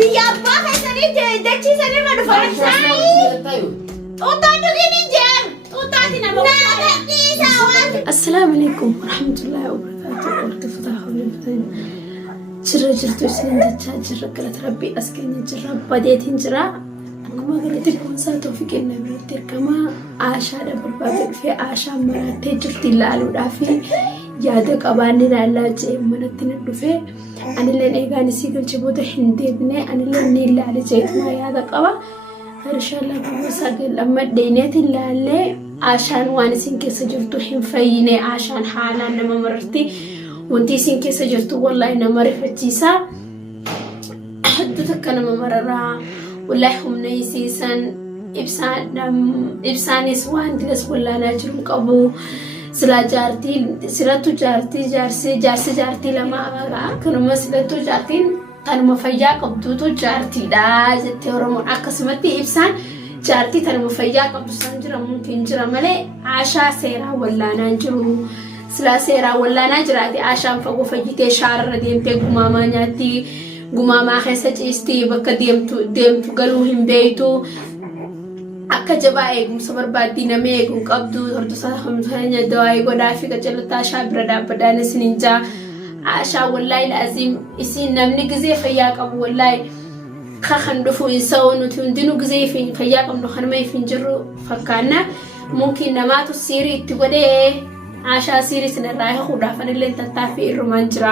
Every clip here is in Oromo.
Biyyabba keessanii dachii sanii irra dhufan saayii. Xuuxaan dhugiin hin jeem. Xuuxaati nama uffata dhiisaa waan. Assalaamu alaikum warahmatullahi wabarakatuh. Hordoftoota hawwii jirra jirtu isin jechaa jirra galata rabbii as keenya jirra badeetiin jira. Akkuma galatti kunuunsaa Toofiq Nabiitti ergama Aashaadha barbaade dhufee Aashaan marattee jirti ilaaluudhaaf yaada qabaanni ilaallaa jee manatti na dhufee anillee eegaan isii galche booda hin deebine anillee ni ilaale jeetuma yaada qaba. Inshallah kunuunsaa galama dheeneetiin ilaallee Aashaan waan isin keessa jirtu hin fayyine Aashaan haalaan nama mararti. Wanti isin keessa jirtu wallahi nama rifachiisa. Hadda takka nama mararaa. Wallahi humna isiisan ibsaanis waan dilas wallaanaa jiru qabu. Sila jaartii lama abagaa. Kanuma silatu jaartiin tanuma fayyaa qabduutu jaartiidha jettee Oromoon akkasumatti ibsaan jaartii tanuma fayyaa qabdu san jira mungkin jira malee Aashaa seeraa wallaanaa jiru. Sila seeraa wallaanaa jiraate Aashaan fagoo fayyitee shaararra deemtee gumaamaa nyaatti. Gumaamaa keessa ciistii bakka deemtu galuu hin beektu. Akka jabaa eegumsa barbaaddii nama eeguun qabdu hordoftoota hamtanya dawaa godhaa fi qacallataa Aashaa bira dhaabbadhaan isin hin jaa. Aashaa wallahi laaziim isin namni gizee fayyaa qabu wallahi kan dhufu isa'u nuti hundinuu gizee fayyaa qabnu kanuma ifin jirru fakkaanna. Mungkin namaatu siirii itti godhee Aashaa siirii sinirraa hiikuudhaaf anillee tattaaffii irrumaan jira.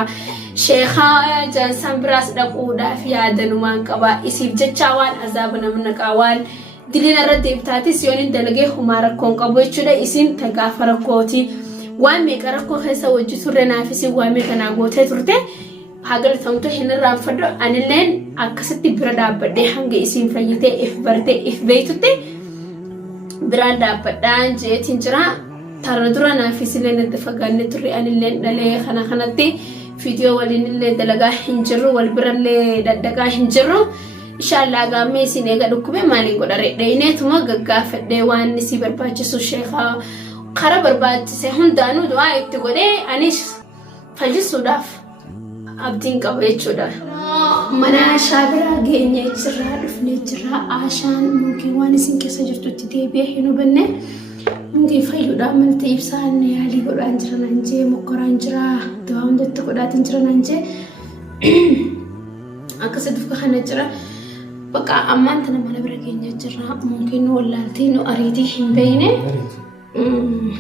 Sheekhaa Jaansan biraas dhaquudhaaf yaadanumaan qaba. Isiif jecha waan azaaba nama naqaa waan diliin irra deebitaatis yooniin dalagee humaa rakkoon qabu jechuudha. Isin tagaafa rakkooti. Waan meeqa rakkoo keessa hojii turre naaf isin waan meeqa naa gootee turte hagalatamtu hin irraanfadhu. Anilleen akkasitti bira dhaabbadhee hanga isin fayyitee if bartee if beektutti biraan dhaabbadhaan jeetiin jira. Tarra dura naaf isillee natti fagaanne turre anilleen dhalee kanatti video waliinillee dalagaa hin jirru wal birallee daddagaa hin jirru. Inshallah gaammee isin eega dhukkube maaliin godhare dheeneetuma gaggaafadhee waan si barbaachisu sheekhaa kara barbaachise hundaanuu du'aa itti godhee anis fayyisuudhaaf abdiin qaba jechuudha. Mana Aashaa biraa geenye jirraa dhufnee jirraa Aashaan mungkin waan isin keessa jirtutti deebi'ee hin hubanne. Mungkin fayyuudhaan malti ibsaan yaalii godhaan jiran anjee mokkoraan jira dawaa hundatti godhaatiin jiran anjee akkasitti ufka kana jira. Bakka ammaan tana mana bira keenya jirra mungkin nu wallaaltii nu ariitii hin beeyne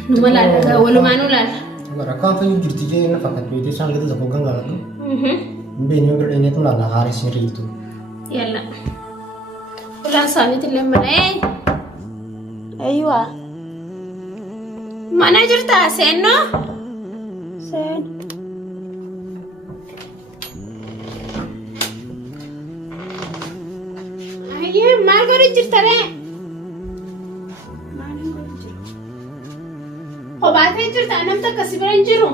numa laalagaa walumaanuu laala. Rakkaan fayyuu jirti jee na fakkaatu beekte isaan gadi tokko gangaladhu. Hin beekne bira dheenyeetu laala haara isin riitu. Yalla. Ulaan isaaniitillee mana ayyuwaa. Mana jirta seennoo? Seen. Ayyee maal godhu jirta ree? Maaliin godhu jiru? Qobaatee jirta namni akkasi bira hin jiru?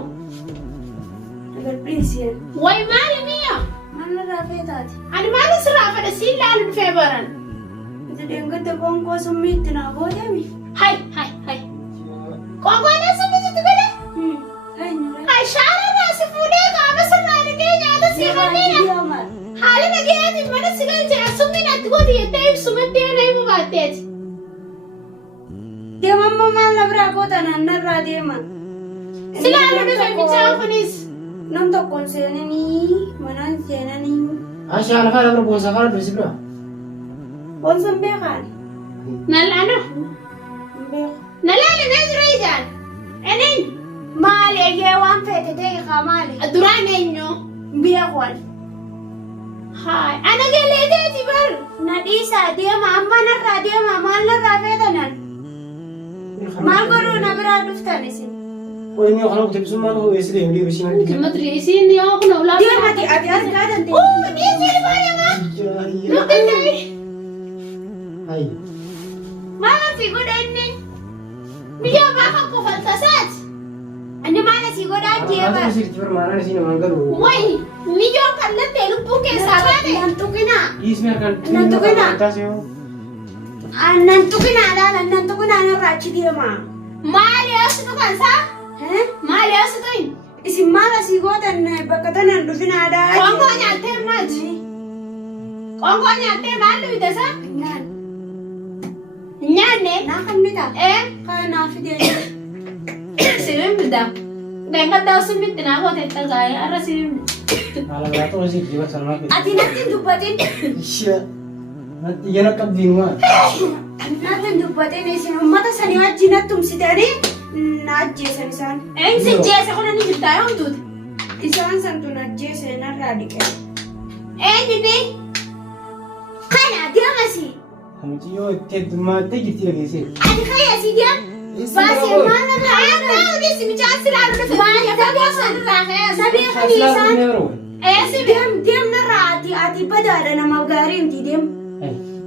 Agarbiiseen. Wayi maali mi'a? Mana raafee taati. Ani maali sirraa fedha siin laalu dhufee baran? Ati deengatti bonkoo summii itti naa gooteemi. Hai. Qoonqoon sun bitti godhe? Shaara naasi fuudhee qaama sirnaa dhigee nyaata si kanneen haala nagayaatiin mana si galchee asummiin atti gooti jettee ibsumatti ana himu baatteeti. Deemamma maal na biraa goota naannarraa deema. Silaalu dhufe bichaan kunis. Nam tokkoon seenanii manaan seenanii. Aashaan afaan abra boonsaa kana dubbisi bira. Boonsan beekaan. Nalaano? Beeku. Nalaala na jira ijaan. Eniin. Maali eegee waan feete deeqa maali? Duraan eenyu? Beekuun. Haay. Ana galeeteeti bar. Na dhiisaa deema amma narraa deema maal narraa feetanan? Maal godhuu na biraa dhuftan isin? Inni yoo kana kuteebisu maal hoo eessi deemu deebisi maal dhiiga? Madri isiin yoo kuna ulaa. Deemati ati argaa dandeenya. Dhiisii baay'amaa. Nuti ta'e. Hai. Maal fi godhanne? Biyya baaka kofaltasaati. Ani maal si godhaa deema? Akka sirriitti barmaanaan isin namaan garuu. Wayi miyyoo kallatee lubbuu keessaa baate. Nan tuqinaa. Dhiisni harkaan. Nan tuqinaa. Taasifama. Nan tuqinaa laala nan tuqinaa narraa achi deema. Maali as tuqansaa? Maali as tuqin? Isin maal asii gootan bakka tanaan dhufinaadhaa. Qoonqoo nyaattee maati? Qoonqoo nyaattee maal dhuyte isa? Nyaanne? Naa kan nita. Kanaaf fidee. Sibiin bitaa. Beekamtaa simbitti naa goote dhagaa'ee har'a sibiin. Haala biraatu hojii jiba sanaa fi. Ati natti hin dubbatin. Ishee natti ijana qabdiin waan. Natti hin dubbatin isin uummata sanii wajjin natti tumsitanii na ajjeesan isaan. Eenyusi jeese kun inni bittaa yoo tuute? Isaan santu na ajjeese narraa dhiqee. Eenyuti? Kana deemasi. Amuti yoo itti heddummaatee jirti dhageessee. Ati kayyasi deem. Baasee maal narraa Hayataa ulis michaa silaa dhufe. Baay'ata boosan irraa kayyasa. Sabee kaniisaan. Deem narraa ati badaadha nama gaarii miti deem.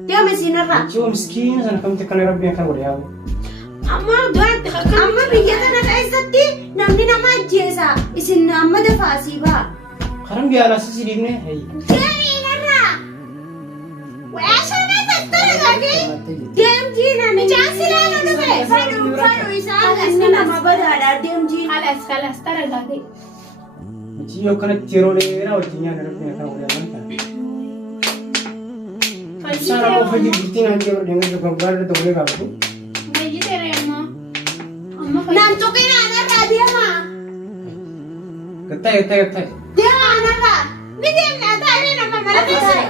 Deem isinirraa. Yoo miskiina sana kamte kana rabbiin kan godhe yaa'u. Amma duratti kakkan. Amma biyya kana keessatti namni nama ajjeesa. Isin amma dafaasii ba'a. Karam biyyaala sisi dhiibne. Deemii narraa. Waashana tattara gagee. Deemjii nami. Michaan silaa na dhufe. Fadhu isaan inni nama badaadha deemjii. Kalas tara gagee. Michi yoo kanatti yeroo dheeraa wajjin nyaanni rabbiin kan godhe yaa'u. Isaan ammoo fayyii jirtiin aan yeroo dheeraa gaggaara ta'uu eegaatu. Nam tuqina narraa deema. Gattaayi. Deema narraa. Ni deemna taa'ee nama mala taa'e.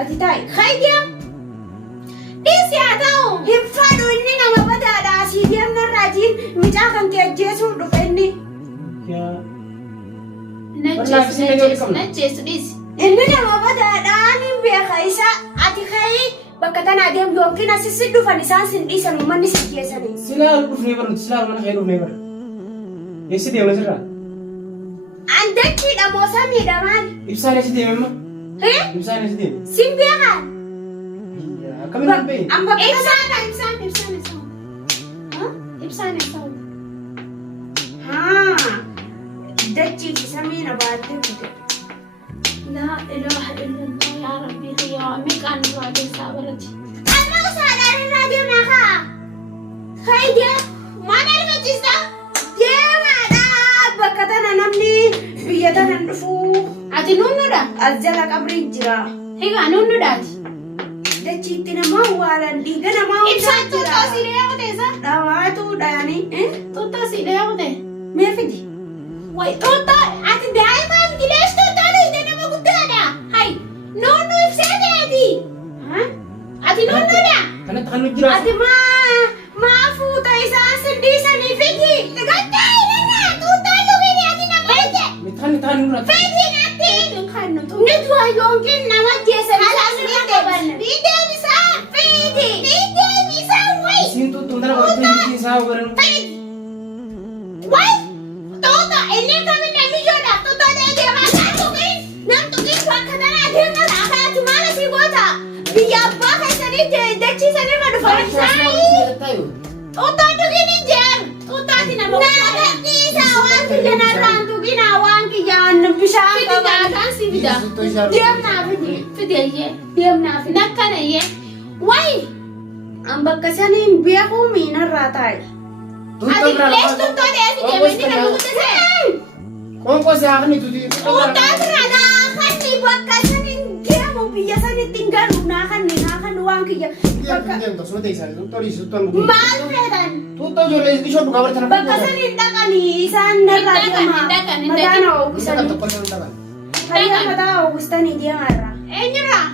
Ati taa'i. Kai deem. Dhiisi haa ta'u. Hin fadhu inni nama badaadha asii deem narraa jiin micaa kan kee ajjeesuun dhufe inni. Najjeesu dhiisi. Inni nama badaadhaan hin beeka isa ati kai bakka tanaa deem yookiin asisi dhufan isaan sin dhiisan uummanni sin keessanii. Silaa dhufnee barnu silaa mana kee dhufnee barnu. Eessi deemna sirraa? Andachiidha moosa miidhamaan. Ibsaan eessi deeme amma? Ibsaan eessi deeme? Sin beekan. Akkamiin hin beekne? Amma Ibsaan. Haa. Dachii fi samiina baattee fide. Laa ilaaha illallah yaa rabbii xiyyaa meeqaan duraa keessaa barate. Amma saadhaan irraa deemaa kaa. Faayidee Maal argachiisa? deemaadha. Bakka tana namni biyya tana dhufuu. Ati nuunnuudha? As jala qabrii jira. Egaa nuunnuudhaati. Dachiitti nama awwaalan dhiiga namaa Ibsaan tuutaa siidee yaa kuteessa? Dhawaatu dhaanii. Tuutaa siidee yaa kutee? Mee fidi. Way tuutaa ati daa'imaan gilees tuutaa dhuydee nama guddaadha. Hay nuunnu ibsee ta'eeti. Ati nuunnuudha? Kanatti kan nu jiraatu. Ati maa fuuta isaan sindiisanii fidi. Gaddaa irraa tuutaa dhugini ati nama ije. Mitaan nurraa. Fidi natti. Kan nutu. Nitu yookiin nama jeesan isaan irraa qaban. Bideen isaa. Fidi. Bideen isaa way. Isiin tuuttuu dara baatee jirti isaa godhan. Way. Tuutaa inni kamiin namni ijoodha. Tuutaa deemaa kan tuqin. Nam tuqin bakka tanaa deemaa laakaati maal asii goota. Biyya abbaa keessanii dachiisanii irra dhufan. Tuutaa dhugini jeem. Tuutaati nama guddaadha. Naadhiisaa waan kiyya narraan tuqinaa waan kiyyaan bishaan Fidi qaban. jaataan si fida. Deemnaa fidi. Fideeyyee. Deemnaa fidi. Nakkanayyee. Way. An bakka saniin beekuu miinarraa taa'e. Ati lees tuutaa deebii deemanii nama guddisee. Qoonqoo isaa kan nuti. Tuutaa biraadhaa. Kanni bakka saniin deemu biyya sanitti hin galu naa kanni waan kiyya. Maal fedhan? Bakka saniin dhaqanii isaan narraa deemaa. Mataan oowwisanii. Fayyaa mataa oowwistanii deemarra. Eenyurraa?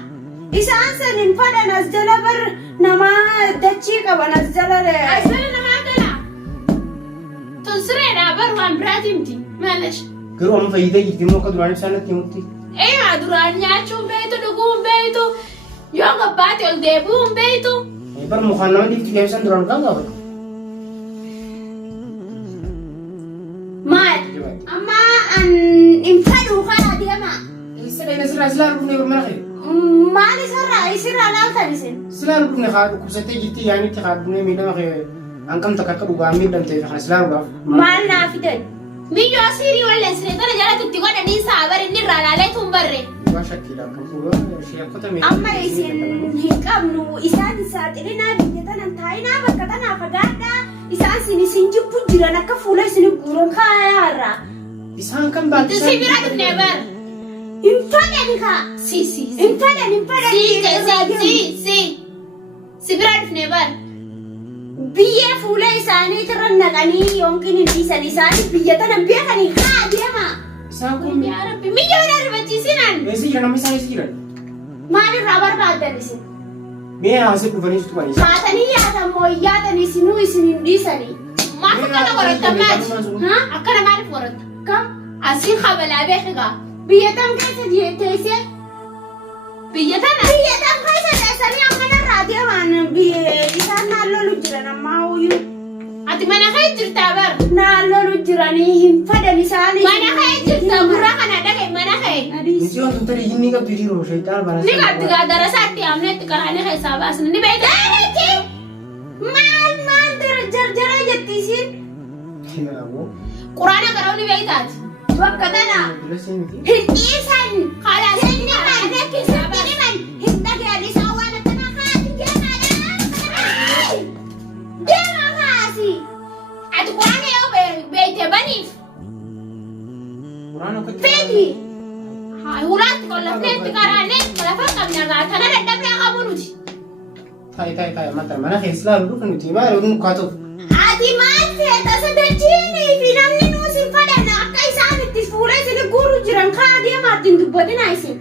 Isaan saniin fadhan as jala bar namaa dachii qaban as jala. Asirra namaa gala. Tun sireedhaa bar waan biraati miti. Maalash. Garuu amma fayyitee jirti immoo akka duraan ibsaanatti himutti. Duraan nyaachuun beektu dhuguun beektu yoo gabbaate ol deebi'uun beektu. Bar mukaan nama dhiifti deebisan duraan kan gaafatu. Maal? Amma an hin fadhuu kana deemaa. Silaa dhufnee mana kee. Maal isirraa laaltan isin? Silaa dhufnee haa dhukkubsattee jirti yaanitti haa dhufnee miidhama kee hangam takka akka dhugaa miidhamtee fi silaa dhugaaf. Maal naa fidan? Miyyoo siirii walleessine tana jalatti itti godhanii saabari inni irraa laalee tun barre. Waa shakkiidhaan kan fuudhaa sheekota miidhama. Amma isin hin qabnu isaan saaxilinaa biyya tanan taa'inaa bakka tanaa fagaadhaa isaan isin jibbu jiran akka fuula isin guuran kaayaarraa. Isaan kan baate. Si bira dhufnee bar. Infadani ka. Si. Infadani. Si bira dhufnee baal. Biyya fuula isaanii irra naqanii yookiin hin dhiisan isaanii biyya tana beekanii haa deema. Isaan kun Yaa Rabbi miyya wal arbachiisinaan. meesii jiran amma isaan eessa jiran? Maalirraa barbaadan isin? Mee haasee dhufanii tutubanii. Maatanii yaatan moo yaatan isinuu isin hin dhiisanii? Maaf akkana qoratta maati? Akkana maaliif qoratta? Kam? Asiin habalaa beekaa. Biyya tan keessa teessee? Biyya tana. Biyya tan keessa teessanii ammanarraa deeman isaan naallolu jiran ammaa uyyuu. Ati mana kee jirtaa bar. Naallolu jiranii hin fadan isaanii. Mana kee jirtaa gurra kana dhagaye mana kee. Miti waan tuntari inni qabdu jiruu shaytaan baraa. Ni qabdi gaa darasaatti amneetti qaraanii keessaa baasni ni beekta. Maal jarjara jettiisiin? Quraana garuu ni beektaati. Bakka tana hin dhiisan. Haalaas inni mana keessaa baasni. Hin dhageen isaa waan akkanaa kaasi deemaadha. Deema kaasi. Ati quraana yoo beekte baniif. Feeti. Hulaatti qollafneetti qaraanee lafa qabna gaa kana dadhabnee qabu nuti. Taa'e mana keessa laalu dhufa nuti maal oduu kaatuuf. Ati maal feeta sadachiinii fi namni nuus hin fadhanne akka isaan itti fuula isin guuru jiran kaa deemaatti hin dubbatina isin.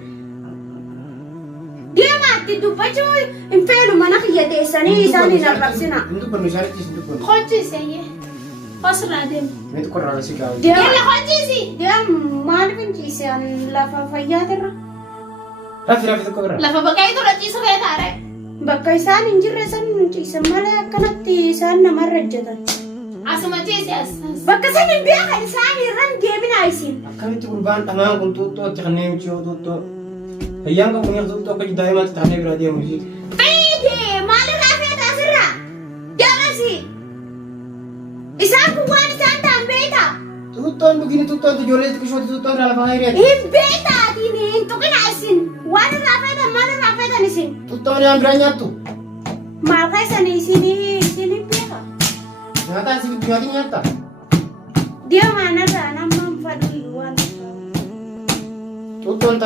Deemaatti dubbachuu hin feenu mana kiyya teessanii isaan hin arrabsina. Hin dubbannu isaanitti hin dubbannu. Hojjiseeyye. Hosirraa deemu. Miti qorraa si gaa'u. Deemla hojjiisi. Deem maaliif hin ciisan lafa fayyaatirra? Rafi tokko bira. Lafa baqee tura ciisu beekaare. Bakka isaan hin jirre san hin ciisan malee akkanatti isaan namarra ejjetan. Asuma ciisi as. Bakka san hin beekan isaan irran deemina isin. Akkamitti gurbaan dhamaan kun tuuttootti kanneen michuu tuuttoo. Fayyaan qabu ni tuuttoo akka daa'imaatti taanee bira deemu isiiti. Feete maalirraa feeta asirra? Deemasi. Isaan kun waan isaan ta'an beekta. Tuuttoon dhugini tuuttootti ijoollee xiqqishooti tuuttoon irraa lafaa hiriirti. Hin beektaatiin hin tuqina isin. Waan irraa feetan maal irraa feetan isin? Tuuttoon yaan biraan nyaattu. Maal keessan isin beeka? Nyaataan si nyaatiin nyaatta. Deemaa narraa nama hin fadhu waan. Tuuttoon